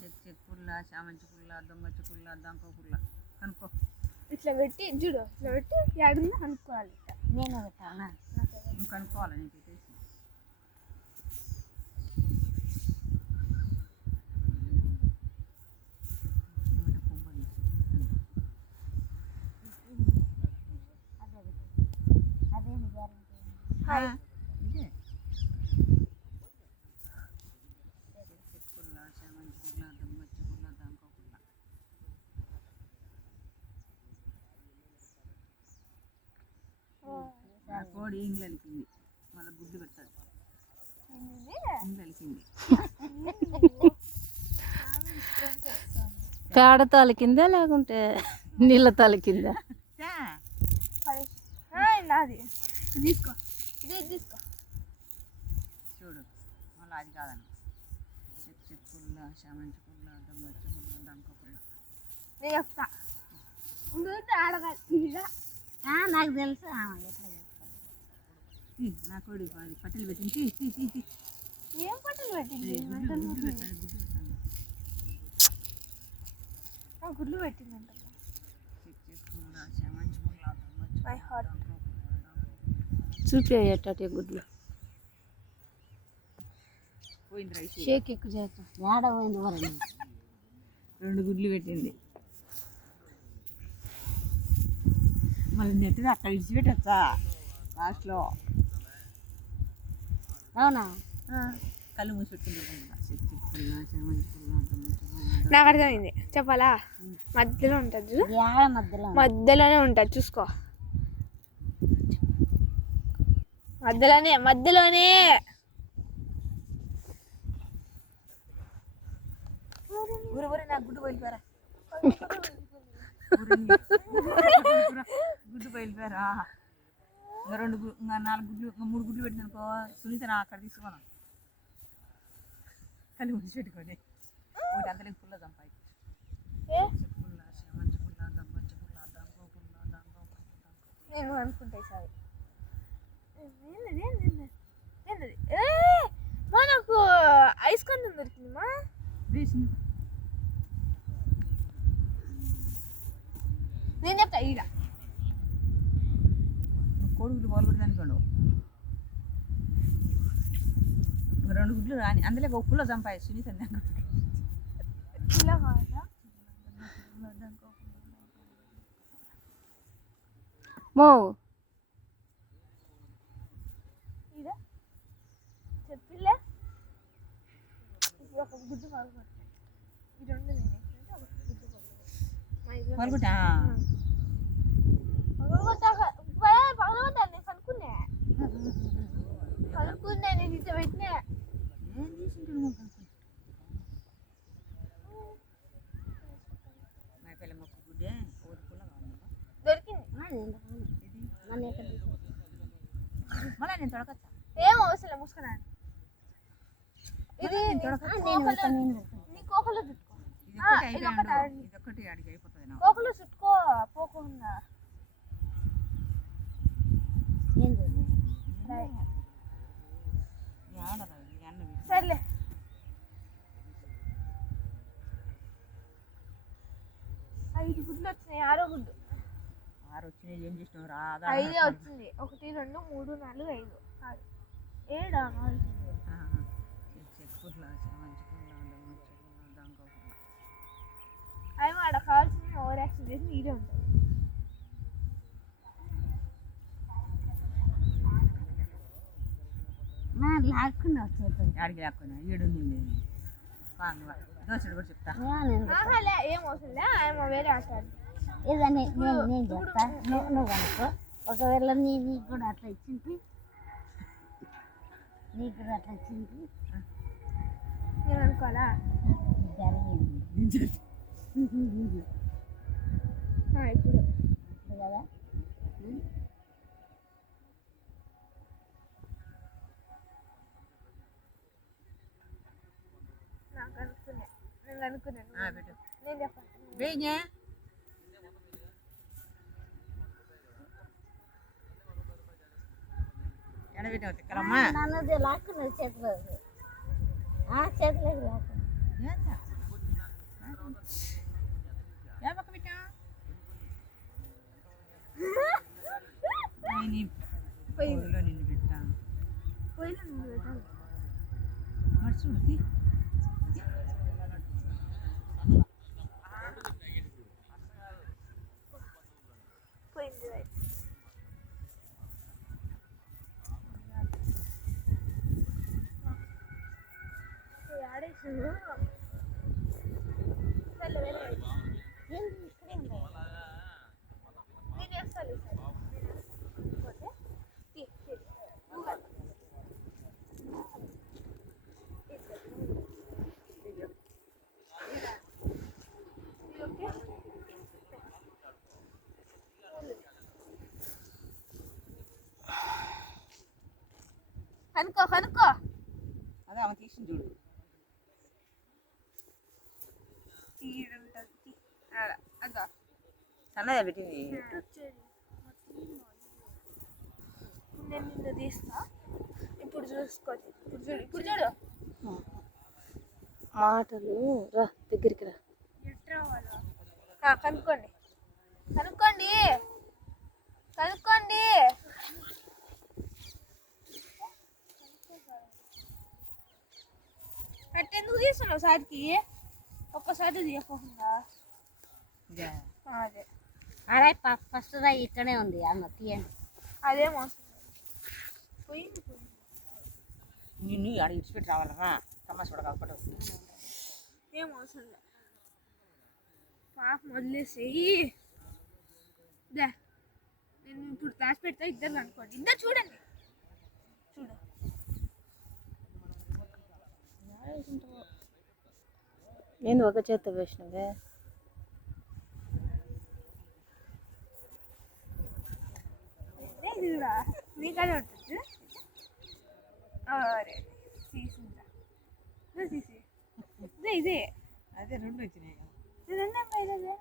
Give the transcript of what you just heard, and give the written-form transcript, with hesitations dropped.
Check పుల్ల, చామంతి పుల్ల, దొంగచ్చి పుల్ల, దంక పుల్ల కనుక్కో. ఇట్లా పెట్టి చూడు, ఇట్లా పెట్టి ఏడున్నా కనుక్కోవాలి. నేను పెట్టాలా? నువ్వు కనుక్కోవాలి. నీకు తెలిసి అదేమి గ్యారెంటీ? ఇదే చెక్ పుల్ల, చామంతి పుల్ల, దొంగచ్చి పుల్ల, దంక పుల్ల. ఆ కోడి ఇంట్లో అలికింది, మళ్ళీ గుడ్డు పెట్టాడు. ఇంట్లో అలికింది. పేడతో అలికిందా లేకుంటే నీళ్ళతో అలికిందా? నాది తీసుకో, ఇదే తీసుకో. చూడు మళ్ళీ అది కాదని చెక్ పుల్ల, చామంతి పుల్ల, దొంగచ్చి పుల్ల, దంక పుల్ల. నేను చెప్తా ఆడగాలి. నాకు తెలుసు. నా కోడి పట్టెలు పెట్టింది. ఏం పట్టలు పెట్టింది? గుడ్డు పెట్టండి. గుడ్లు పెట్టిందంట. చెక్ పుల్ల, చామంతి పుల్ల, దొంగచ్చి మై హార్ట్. చూపేటట్టే గుడ్లు పోయింది. రైస్ షేక్ ఎక్కువ చేస్తాం. ఏడ పోయింది వరండి? 2 గుడ్లు పెట్టింది. మళ్ళీ నెట్టిది అక్కడ ఇడిచిపెట్టచ్చా లాస్ట్లో. అవునా? కళ్ళు మూసి పెట్టుకుంటున్నా. చెక్ పుల్ల, చామంతి పుల్ల, దొంగచ్చి పుల్ల. నాకు అర్థమైంది, చెప్పాలా? మధ్యలో ఉంటుంది చూడు, ఏడ మధ్యలో? మధ్యలోనే ఉంటుంది, చూసుకో. మధ్యలోనే ఊరి నాకు గుడ్డు బయలుపారా. గుడ్డు బయలుపారా. ఇంకా 4 గుడ్లు, ఇంకా 3 గుడ్లు పెట్టిననుకో సునీత అక్కడ తీసుకోను. కళ్ళు ముడిచి పెట్టుకొని ఒకటి అంతలేక పుల్ల చంపాయి. పుల్ల, చామంతి పుల్ల, దొంగచ్చి పుల్ల, దంక పుల్ల, దంక పుల్ల. నేను అనుకుంటా ఈసారి. నాకు ఐస్ కందం దొరికిందమ్మా. నేను చెప్తా ఈడ కోడిగుడ్లు పాల్గొట్టడానికి ఉండవు. 2 గుడ్లు రాని అందులో ఒక పుల్ల చంపాయి సునీత. ఇలా కాదా? మో ఈడ చెప్పిలే. ఇప్పుడు ఒక గుడ్డు పాల్గొట్టాయి. ఈ 2 నేను ఒక గుడ్డు పాల్గొట్టా. పగలగొట్టాను. నేను కనుక్కున్నా, నేను ఇట్లా పెట్టినా. దొరికింది. మళ్ళీ నేను తొడకచ్చా. ఏం అవసరం మూసుకున్నాను. ఇది నీ కోకలో చుట్టుకో. ఇదొక్కటి అడిగి అయిపోతుంది. కోకలో చుట్టుకో పోకుండా. సర్లే. 5 గుడ్లు వచ్చినాయి. 6వ గుడ్డు. 6 వచ్చినాయి. ఏం చేసినావు? 5 వచ్చింది. 1 2 3 4 5 6 7 అవి ఆడ కావాల్సిన ఓవర్ యాక్షన్ చేసి నీడే ఉంటుంది. లాక్కున్నా ఆడికి లాక్కున్నా. 7 ఉంది. దోశడు కూడా చెప్తా. ఏం అవసరం లే. ఏమో వేరే ఆటాడు. ఇదని నేను చెప్తా. నువ్వు కనుక్కో. ఒకవేళ నీకు కూడా అట్లా ఇచ్చింది, నేను అనుకోవాలా? జరిగింది ఇప్పుడు కదా. నాకు అనుకున్నా. నేను అనుకున్నాను. నేను చెప్పాను. నన్నది లాక్కున్నది చేతిలోకి. చేతిలోకి లాక్కున్నా. పోయింది పొయ్యిలో నిన్ను పెట్టాను పోయిన నువ్వు పెట్టాలి మరి చూడు తీ. పోయింది రైట్ ఆడేసాను సరే వెళ్ళి ఏంది ఇక్కడే ఉంది నేను వేస్తాను పోతే నువ్వు కాదు. ఇది ఓకే కనుక్కో కనుక్కో అదే ఆమె తీసింది చూడు. తీయడుంటది ఆడ అదో సన్నదా పెట్టింది. వచ్చేది నేను నిన్ను తీస్తా ఇప్పుడు చూసుకోవచ్చు ఇప్పుడు చూడు మాటలు రా దగ్గరికి రా. ఎట్లా రావాలా కనుక్కోండి కనుక్కోండి కనుక్కోండి అట్టెందుకు తీస్తున్నావు సార్కి ఒక్కసారి తీయకుండా ఇదే. అదే అరే ఫస్ట్ రాయి ఇక్కడే ఉంది అన్న తీయండి అదే మోసం పోయింది పోయింది నిన్ను ఆడ ఇడిచిపెట్టి రావాలరా తమాష కూడా కాకపోతే ఏం అవసరం లేదు పాపం వదిలేసేయి దా నేను ఇప్పుడు దాచి పెడతా ఇద్దరు అనుకోండి ఇద్దరు చూడండి చూడు నేను ఒక చేత వేసినవే. ఇది కూడా నీకనే ఉంటుంది అరే తీసిందా తీసి ఇదే ఇదే అదే రెండు వచ్చినాయి కదా. ఇది రెండమ్మా ఇదే